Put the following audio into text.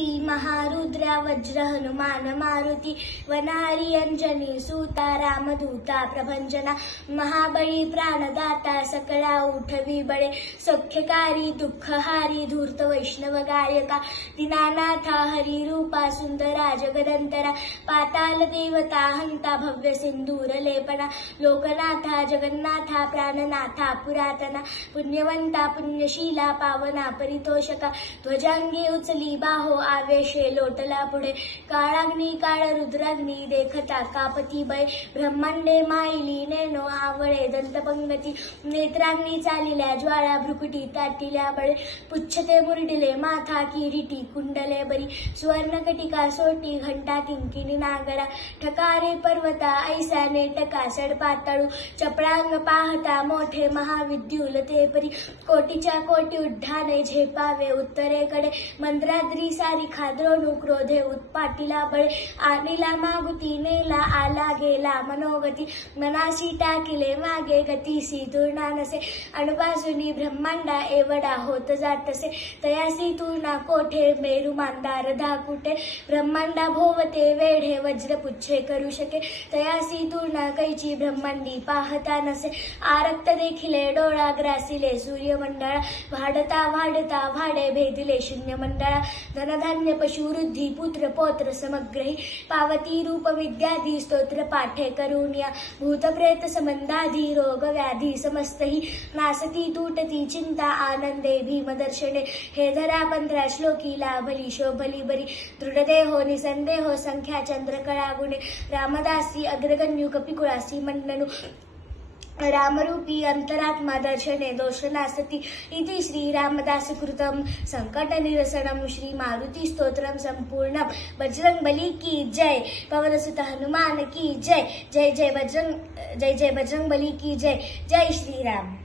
मारुती महारुद्रा वज्र हनुमान मारुती वनारी अंजनी सूता रामदूता प्रभंजना महाबळी प्राणदाता सकळा उठवी बळे सौख्यकारी दुःखहारी धूर्त वैष्णव गायका दीनानाथा हरी रूपा सुंदरा जगदंतरा पाताल देवता हंता भव्य सिंदूर लेपना लोकनाथा जगन्नाथा प्राणनाथा पुरातना पुण्यवंता पुण्यशीला पावना परितोषका ध्वजांगी उचली बाहो आवेशे लोटला पुढे काळाग्नी काळ रुद्राग्नी देखता कापती बै ब्रह्मांडे माईली नेनो आवळे दंतपंगती नेत्राग्नी चालिल्या ज्वाळा भ्रुकुटी ताटिल्या बळे पुच्छते मुरडिले माथा किरीटी कुंडले बरी सुवर्णकटिका सोटी घंटा किंकिणी नागरा ठकारे पर्वता ऐसा नेटका सडपातळू चपळांग पाहता मोठे महाविद्युल ते परी कोटीच्या कोटी उड्डाणे झेपावे उत्तरेकडे मंद्राद्री सारी खाद्रोणू क्रोधे उत्पाटीला बळे आनिला मागुती नेला आला गेला मनोगती मनाशी टाकिले मागे गतीसी तुळना नसे अणुबाजूनी ब्रह्मांडा एवढा होत जातसे तयासी तुळना कोठे मेरू मांदार धाकुटे ब्रह्मांडा भोवते वेढे वज्रपुच्छे करू शके तयासी तुळना कैची ब्रह्मांडी पाहता नसे आरक्त देखिले डोळा ग्रासिले सूर्यमंडळा वाढता वाढता वाढे भेदिले शून्य मंडळा धनधान्य पशुवृद्धी पुत्र पौत्र समग्रही पावती रूप विद्यादी स्तोत्र पाठे करुण्या भूतप्रेत संबंधाधी रोग व्याधी समस्तही नासती तुटती चिंता आनंदे भीमदर्शने हे धरा 15 श्लोकी लाभली शोभली बरी दृढदेहो निसंदेहो संख्या चंद्रकळा गुणे रामदासी अग्रगण्यू कपिकुळासी मंडनु रामरूपी अंतरात्मा दर्शने दोष नासती इति श्री रामदास कृतम संकट निरसनम श्री मारुती स्तोत्रम संपूर्णम बजरंगबली की जय पवनसुत हनुमान की जय जय जय बजरंगबली की जय जय श्री राम।